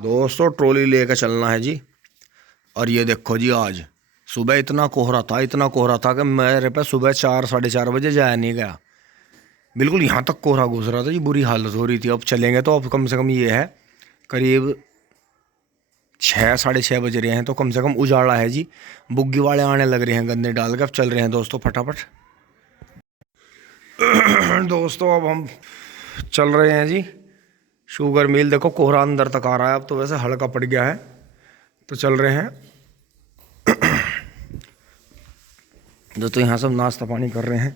दोस्तों ट्रॉली लेकर चलना है जी। और ये देखो जी, आज सुबह इतना कोहरा था कि मेरे पे सुबह 4 साढ़े 4 बजे जाया नहीं गया। बिल्कुल यहाँ तक कोहरा घुस रहा था जी, बुरी हालत हो रही थी। अब चलेंगे तो अब कम से कम ये है, करीब 6 साढ़े 6 बज रहे हैं, तो कम से कम उजाला है जी। बुग्गी वाले आने लग रहे हैं गन्ने डाल के। अब चल रहे हैं दोस्तों फटाफट। दोस्तों अब हम चल रहे हैं जी शुगर मिल। देखो कोहरा अंदर तक आ रहा है, अब तो वैसे हल्का पड़ गया है, तो चल रहे हैं। दोस्तों यहाँ सब नाश्ता पानी कर रहे हैं।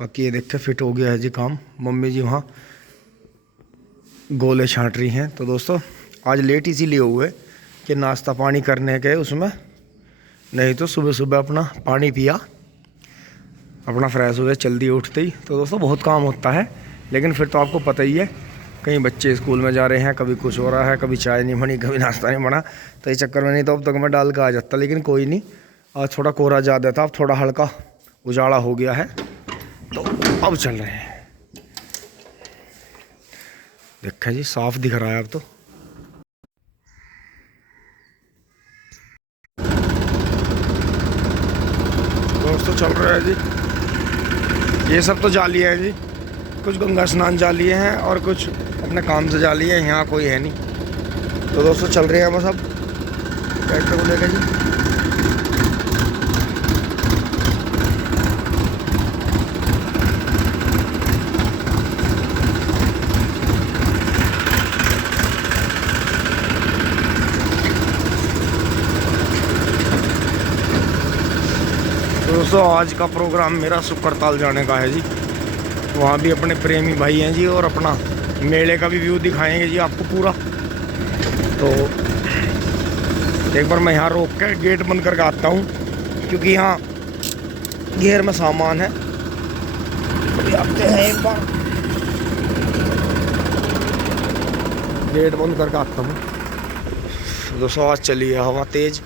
बाकी ये देखते फिट हो गया है जी काम। मम्मी जी वहाँ गोले छांट रही हैं। तो दोस्तों आज लेट इसीलिए हुए कि नाश्ता पानी करने गए उसमें, नहीं तो सुबह सुबह अपना पानी पिया, अपना फ्रेश हुए जल्दी उठते ही। तो दोस्तों बहुत काम होता है, लेकिन फिर तो आपको पता ही है, कहीं बच्चे स्कूल में जा रहे हैं, कभी कुछ हो रहा है, कभी चाय नहीं बनी, कभी नाश्ता नहीं बना, तो इस चक्कर में नहीं तो अब तक मैं डाल के आ जाता। लेकिन कोई नहीं, आज थोड़ा कोहरा ज़्यादा था, अब थोड़ा हल्का उजाला हो गया है, तो अब चल रहे हैं। देखा जी साफ दिख रहा है अब तो। दोस्तों चल रहे हैं जी। ये सब तो जाली है जी, कुछ गंगा स्नान जाली हैं और कुछ अपने काम से जाली है। यहाँ कोई है नहीं, तो दोस्तों चल रहे हैं बस अब ट्रैक्टर को लेकर जी। तो दोस्तों आज का प्रोग्राम मेरा सुकरताल जाने का है जी। वहाँ भी अपने प्रेमी भाई हैं जी, और अपना मेले का भी व्यू दिखाएंगे जी आपको पूरा। तो एक बार मैं यहाँ रोक के गेट बंद करके आता हूँ, क्योंकि यहाँ घेर में सामान है। अभी आते हैं, एक बार गेट बंद करके आता हूँ। दोस्तों आज चली है हवा तेज़,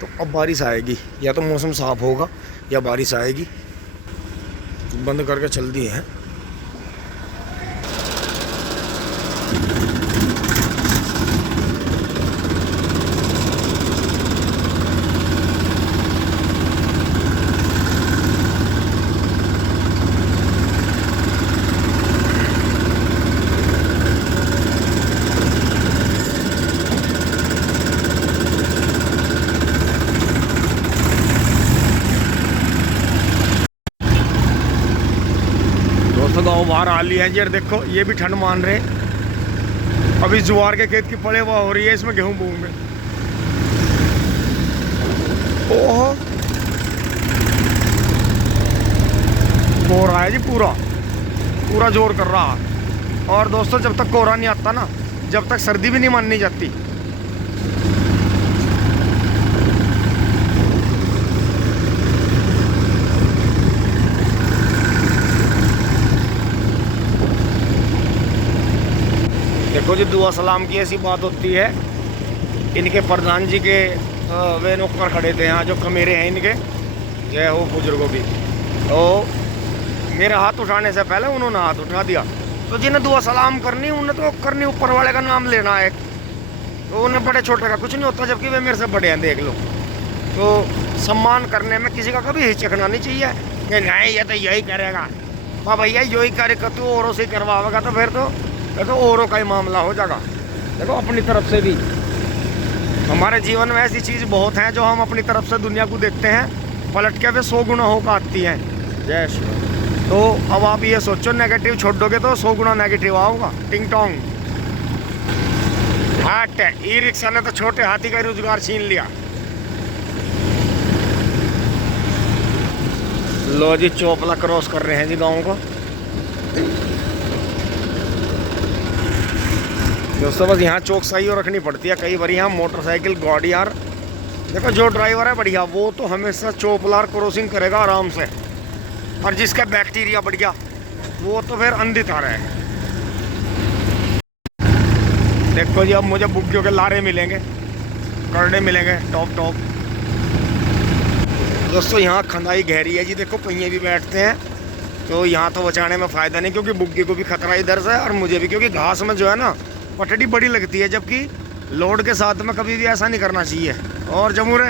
तो अब बारिश आएगी, या तो मौसम साफ होगा या बारिश आएगी। बंद करके चल दिए हैं। दोस्तों गाँव बाहर आ लिया है जी। और देखो ये भी ठंड मान रहे। अभी ज्वार के खेत की पड़े हुआ हो रही है, इसमें गेहूं बोऊंगे। ओहो कोहरा है जी, पूरा पूरा जोर कर रहा। और दोस्तों जब तक कोहरा नहीं आता ना, जब तक सर्दी भी नहीं माननी जाती। देखो जी दुआ सलाम की ऐसी बात होती है। इनके प्रधान जी के वे नौकर खड़े थे यहाँ, जो कमेरे हैं इनके, जय हो बुजुर्गों की। तो मेरे हाथ उठाने से पहले उन्होंने हाथ उठा दिया। तो जिन्हें दुआ सलाम करनी, उन्हें तो करनी ऊपर वाले का नाम लेना है। तो उन्हें बड़े छोटे का कुछ नहीं होता, जबकि वे मेरे से बड़े हैं, देख लो। तो सम्मान करने में किसी का कभी हिचकना नहीं चाहिए कि नहीं ये तो यही करेगा। हाँ भैया यही करेगा, तू औरों से करवाएगा तो फिर तो औरों का ही मामला हो जाएगा। देखो अपनी तरफ से भी हमारे जीवन में ऐसी चीज़ बहुत हैं जो हम अपनी तरफ से दुनिया को देखते हैं, पलट के वे 100 गुना होकर आती हैं। जय श्री। तो अब आप ये सोचो, नेगेटिव छोड़ोगे तो 100 गुना नेगेटिव आऊँगा। टिंग टोंग हट। ई रिक्शा ने तो छोटे हाथी का रोजगार छीन लिया। लो जी चोपला क्रॉस कर रहे हैं जी गाँव को। दोस्तों बस यहाँ चौकसाई और रखनी पड़ती है। कई बार यहाँ मोटरसाइकिल गाड़ी यार, देखो जो ड्राइवर है बढ़िया, वो तो हमेशा चौपलार क्रॉसिंग करेगा आराम से। और जिसका बैक्टीरिया बढ़ गया वो तो फिर अंधी तारा है। देखो जी अब मुझे बुग्गियों के लारे मिलेंगे, करने मिलेंगे टॉप टॉप। दोस्तों यहाँ खंदाई गहरी है जी, देखो पहिए भी बैठते हैं। तो यहाँ तो बचाने में फ़ायदा नहीं, क्योंकि बुग्गी को भी खतरा इधर से और मुझे भी, क्योंकि घास में जो है ना पटड़ी बड़ी लगती है, जबकि लोड के साथ में कभी भी ऐसा नहीं करना चाहिए। और जमूरे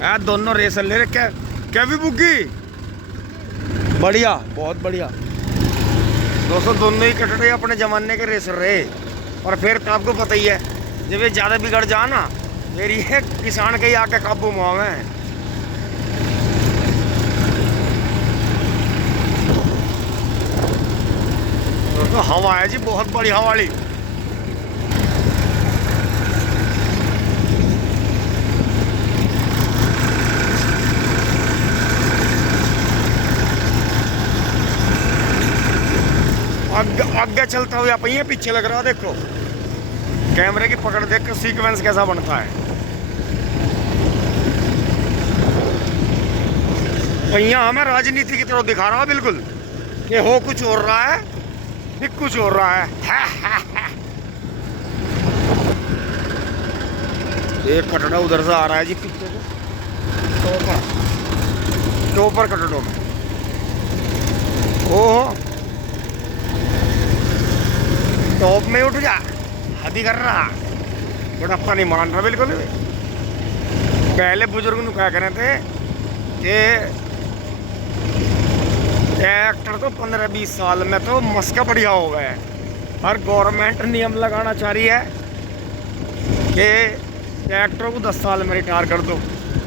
यार दोनों रेसर ले रखे, क्या भी बुग्गी बढ़िया, बहुत बढ़िया दोस्तों। दोनों ही कटड़े अपने जमाने के रेसर रहे। और फिर तो आपको पता ही है, जब ये ज़्यादा बिगड़ जा ना, फिर ये किसान के ही आके काबू में आवे। दोस्तों हवा है जी, बहुत बड़ी हवा वाली। आगे चलता हुआ पहिया पीछे लग रहा, देखो कैमरे की पकड़ देख सीक्वेंस कैसा बनता है। पहिया हमें राजनीति की तरफ दिखा रहा है बिल्कुल, ये हो कुछ हो रहा है, ये कुछ हो रहा है। एक कटड़ा उधर से आ रहा है जी पीछे से, टोपर कटड़ों में। ओहो टॉप में उठ जा, हदी कर रहा, बुढ़प्पा नहीं मान रहा बिल्कुल भी। पहले बुजुर्ग ने क्या कहते थे कि ट्रैक्टर तो 15-20 साल में तो मस्का बढ़िया हो गया है। हर गवर्नमेंट नियम लगाना चाह रही है कि ट्रैक्टर को 10 साल में रिटायर कर दो।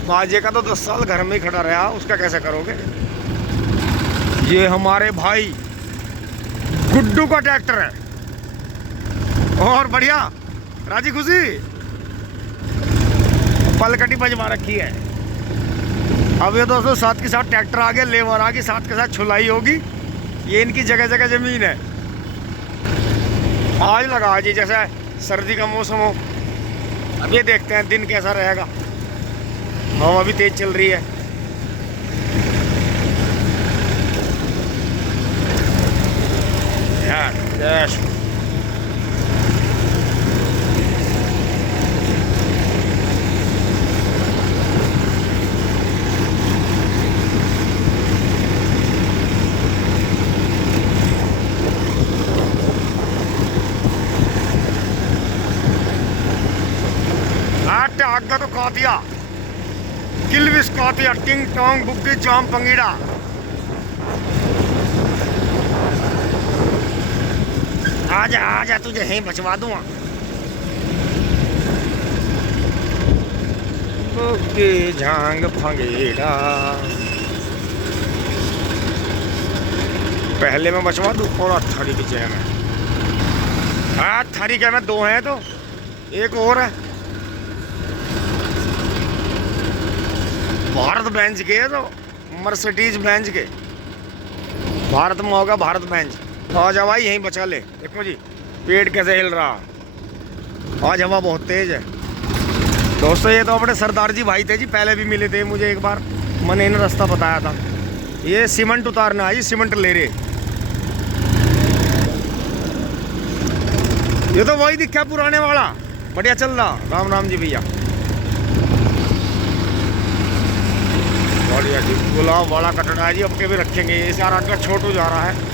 बाजे का तो 10 साल घर में ही खड़ा रहा, उसका कैसे करोगे। ये हमारे भाई गुड्डू का ट्रैक्टर है, और बढ़िया राजी खुशी पलकटी बजवा रखी है। अब ये दोस्तों साथ के साथ ट्रैक्टर आ गया, लेबर आ गई, साथ के साथ छुलाई होगी। ये इनकी जगह जगह जमीन है। आज लगा जी जैसे सर्दी का मौसम हो। अब ये देखते हैं दिन कैसा रहेगा। हवा भी तेज चल रही है। यार आगे तो कातिया किलविस कातिया टिंग टोंग बुग्गी जाम पंगीड़ा। आजा आजा तुझे यहीं बचवा दूंगा। बुग्गी झांग फंगीड़ा पहले मैं बचवा दूं और थारी की जगह में। थारी क्या में 2 हैं तो एक और है। भारत बेंच के है तो मर्सिडीज बेंच के, भारत में होगा भारत बेंच। आज हवा यहीं बचा ले। देखो जी पेड़ कैसे हिल रहा, आज हवा बहुत तेज है। दोस्तों ये तो अपने सरदार जी भाई थे जी, पहले भी मिले थे मुझे एक बार, मैंने इन्हें रास्ता बताया था। ये सीमेंट उतारना है जी, सीमेंट ले रहे। ये तो वही दिखा पुराने वाला, बढ़िया चल रहा। राम राम जी भैया, बढ़िया जी। गुलाब वाला कटड़ा है जी, अब के भी रखेंगे। ये सारा अड्डा छोटू जा रहा है।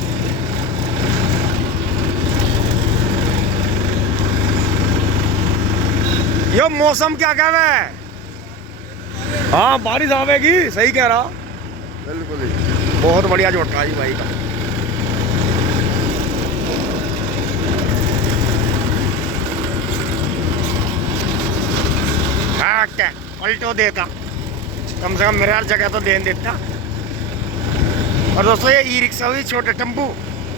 ये मौसम क्या कह रहा है? हाँ बारिश आवेगी, सही कह रहा बिल्कुल ही। बहुत बढ़िया जोटा जी भाई का। हाँ क्या पलटो देता, कम से कम मेरे हर जगह तो देन देता। और दोस्तों ये ई रिक्शा हुई छोटे टेम्पू,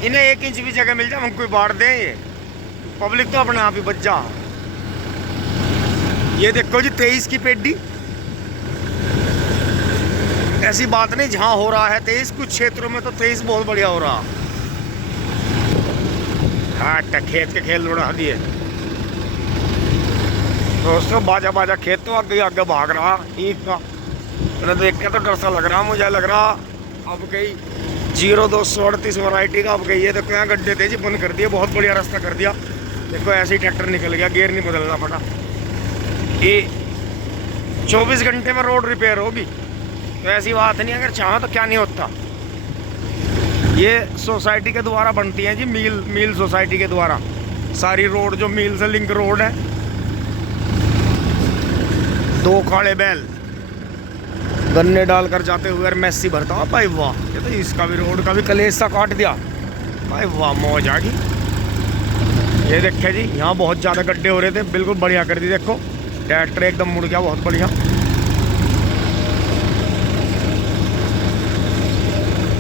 इन्हें 1 इंच भी जगह मिल जाए हमको बांट दें। ये पब्लिक तो अपने आप ही बच जा। ये देखो जी 23 की पेड्डी, ऐसी बात नहीं जहाँ हो रहा है 23, कुछ क्षेत्रों में तो 23 बहुत बढ़िया हो रहा। हाँ खेत के खेल उड़ा दिए दोस्तों। बाजा बाजा खेत तो आगे आगे भाग रहा ईद का। मैंने देख के तो डर सा लग रहा, मुझे लग रहा अब कहीं 0238 वैरायटी का। अब कहीं ये देखो यहाँ गड्ढे थे जी, बंद कर दिए, बहुत बढ़िया रास्ता कर दिया। देखो ऐसे ही ट्रैक्टर निकल गया, गियर नहीं बदलना पड़ा। ये 24 घंटे में रोड रिपेयर होगी, तो ऐसी बात नहीं। अगर चाहो तो क्या नहीं होता। ये सोसाइटी के द्वारा बनती है जी, मील सोसाइटी के द्वारा सारी रोड जो मील से लिंक रोड है। 2 काले बैल गन्ने डालकर जाते हुए मैसी भरता हुआ भाई वाह। ये तो इसका भी रोड का भी कलेश सा काट दिया भाई वाह, मौज आ गई। ये देखे जी, यहाँ बहुत ज़्यादा गड्ढे हो रहे थे, बिल्कुल बढ़िया कर दी। देखो ट्रैक्टर एकदम मुड़ गया, बहुत बढ़िया।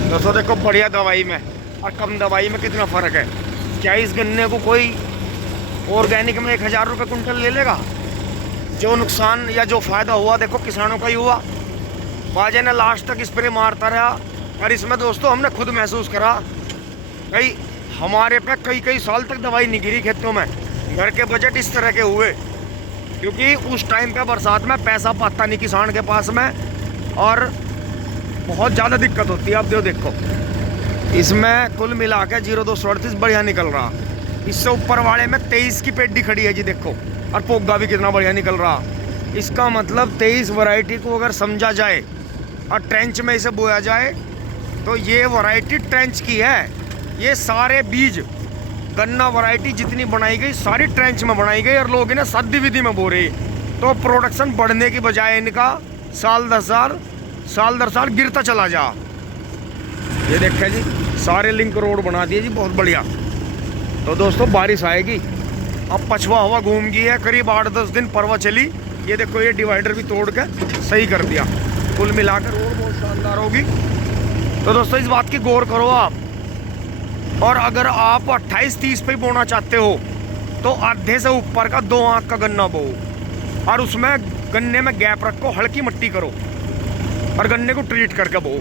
दोस्तों देखो बढ़िया दवाई में और कम दवाई में कितना फ़र्क है। क्या इस गन्ने को कोई ऑर्गेनिक में 1000 रुपये कुंटल ले लेगा? जो नुकसान या जो फ़ायदा हुआ देखो किसानों का ही हुआ। बाजे ने लास्ट तक स्प्रे मारता रहा, और इसमें दोस्तों हमने खुद महसूस करा, कई हमारे पे कई साल तक दवाई नहीं गिरी खेतों में। घर के बजट इस तरह के हुए क्योंकि उस टाइम पे बरसात में पैसा पाता नहीं किसान के पास में, और बहुत ज़्यादा दिक्कत होती है। अब देखो इसमें कुल मिला के 0238 बढ़िया निकल रहा। इससे ऊपर वाले में 23 की पेडी खड़ी है जी देखो, और पोगा भी कितना बढ़िया निकल रहा। इसका मतलब 23 वैरायटी को अगर समझा जाए और ट्रेंच में इसे बोया जाए तो ये वैरायटी ट्रेंच की है। ये सारे बीज गन्ना वैरायटी जितनी बनाई गई सारी ट्रेंच में बनाई गई, और लोग इन्हें सद्दी विधि में बो रहे। तो प्रोडक्शन बढ़ने की बजाय इनका साल दर साल गिरता चला जा। ये देखें जी, सारे लिंक रोड बना दिए जी, बहुत बढ़िया। तो दोस्तों बारिश आएगी, अब पछवा हवा घूम गई है, करीब 8-10 दिन परवा चली। ये देखो ये डिवाइडर भी तोड़ के सही कर दिया। कुल मिलाकर रोड बहुत शानदार होगी। तो दोस्तों इस बात की गौर करो आप, और अगर आप 28-30 पे बोना चाहते हो तो आधे से ऊपर का 2 आंख का गन्ना बो, और उसमें गन्ने में गैप रखो, हल्की मिट्टी करो और गन्ने को ट्रीट करके बो।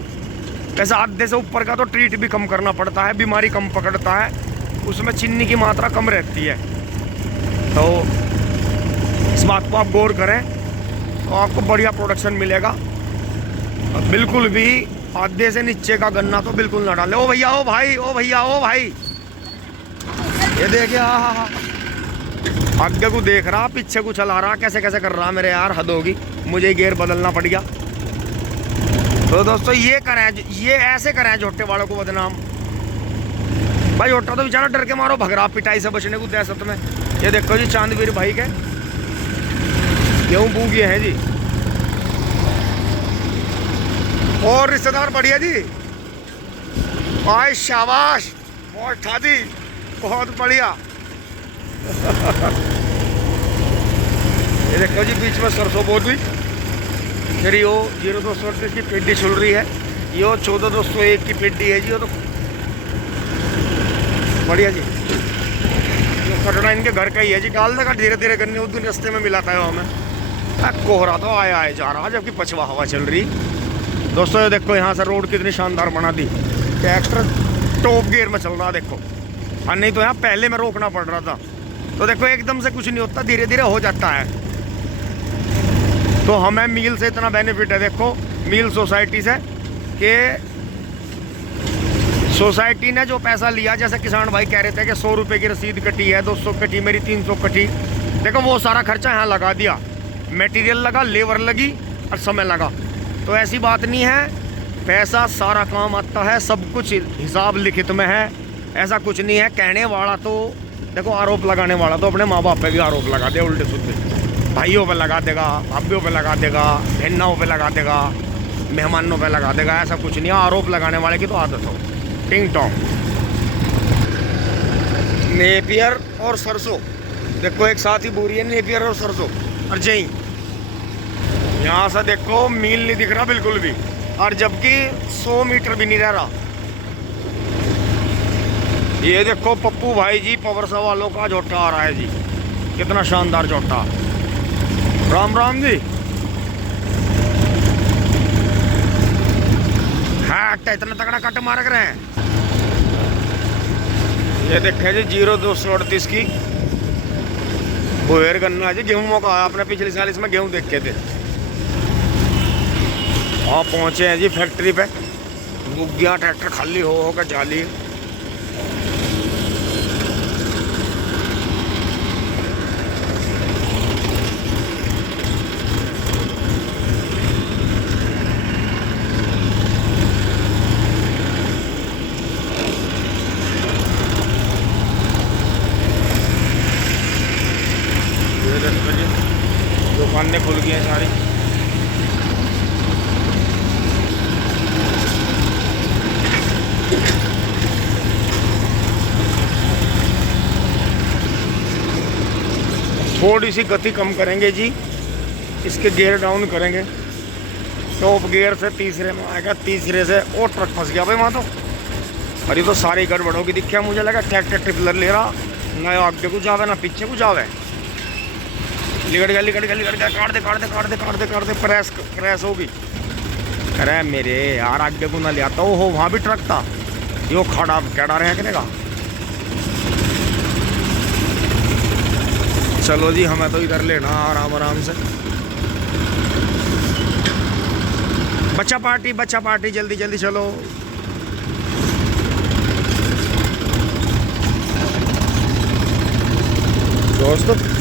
वैसे आधे से ऊपर का तो ट्रीट भी कम करना पड़ता है, बीमारी कम पकड़ता है, उसमें चीनी की मात्रा कम रहती है। तो इस बात को आप गौर करें तो आपको बढ़िया प्रोडक्शन मिलेगा। बिल्कुल भी आधे से नीचे का गन्ना तो बिल्कुल ना डाले। ओ भैया, ओ भाई, ओ भैया, ओ भाई, ये देखिए आगे को देख रहा, पीछे को चला रहा, कैसे कैसे कर रहा मेरे यार, हद होगी। मुझे गियर बदलना पड़ गया। तो दोस्तों ये करें, ये ऐसे करें झोटे वालों को बदनाम। भाई झोटा तो बेचारा डर के मारो भग रहा पिटाई से बचने को दहशत में। ये देखो जी चांदवीर भाई के गेहूँ बू गए हैं जी, और रिश्तेदार बढ़िया जी, भाई शाबाश, बहुत था जी, बहुत बढ़िया। ये देखो जी बीच में सरसों बोत हुई। फिर यो 0238 की पेडी चल रही है, यो 14201 की पेडी है जी, वो तो बढ़िया जी। ये कटना इनके घर का ही है जी, डाल देगा धीरे धीरे करने। उस दिन रास्ते में मिला था हमें, कोहरा तो आया जा रहा, जबकि पछवा हवा चल रही। दोस्तों ये देखो यहाँ से रोड कितनी शानदार बना दी, ट्रैक्टर टॉप गियर में चल रहा देखो, और नहीं तो यहाँ पहले में रोकना पड़ रहा था। तो देखो एकदम से कुछ नहीं होता, धीरे धीरे हो जाता है। तो हमें मील से इतना बेनिफिट है देखो, मील सोसाइटी से, कि सोसाइटी ने जो पैसा लिया, जैसे किसान भाई कह रहे थे कि 100 रुपये की रसीद कटी है, 200 कटी, मेरी 300 कटी, देखो वो सारा खर्चा यहाँ लगा दिया। मटेरियल लगा, लेबर लगी और समय लगा। तो ऐसी बात नहीं है, पैसा सारा काम आता है, सब कुछ हिसाब लिखित में है। ऐसा कुछ नहीं है। कहने वाला तो देखो, आरोप लगाने वाला तो अपने माँ बाप पे भी आरोप लगा दे, उल्टे सुलटे भाइयों पे लगा देगा, भाभीयों पे लगा देगा, बहनों पे लगा देगा, मेहमानों पे लगा देगा। ऐसा कुछ नहीं है, आरोप लगाने वाले की तो आदत हो। टिंग टोंग नेपियर और सरसों देखो एक साथ ही बोरी है, नेपियर और सरसों। और जई यहाँ से देखो मील नहीं दिख रहा बिल्कुल भी, और जबकि 100 मीटर भी नहीं रह रहा। ये देखो पप्पू भाई जी पवरसा वालों का झोटा आ रहा है जी, कितना शानदार झोटा। राम राम जी। हाँ इतना तगड़ा कट मार रहे हैं। ये देखे जी 0238 की बोहेर गन्ना जी, गेहूं का। आपने पिछले साल इसमें गेहूं देखे थे। हाँ पहुंचे हैं जी फैक्ट्री पे, बुग्गिया ट्रैक्टर खाली हो कर जाली। ये देखो जी, दुकानें खुल गई हैं सारी। थोड़ी सी गति कम करेंगे जी, इसके गियर डाउन करेंगे। टॉप गियर से तीसरे में आएगा, तीसरे से और ट्रक फंस गया भाई वहाँ तो। अरे तो सारी गड़बड़ होगी दिखा, मुझे लगा ट्रैक्टर ट्रिपलर ले रहा, ना आगे को जावे ना पीछे को जावे। लिगड़ गया काट दे प्रेस होगी। अरे मेरे यार आगे को ना ले आता, हो वहाँ भी ट्रक था, यो खड़ा कैडा रहे का। चलो जी, हमें तो इधर लेना आराम आराम से। बच्चा पार्टी जल्दी जल्दी चलो दोस्तों।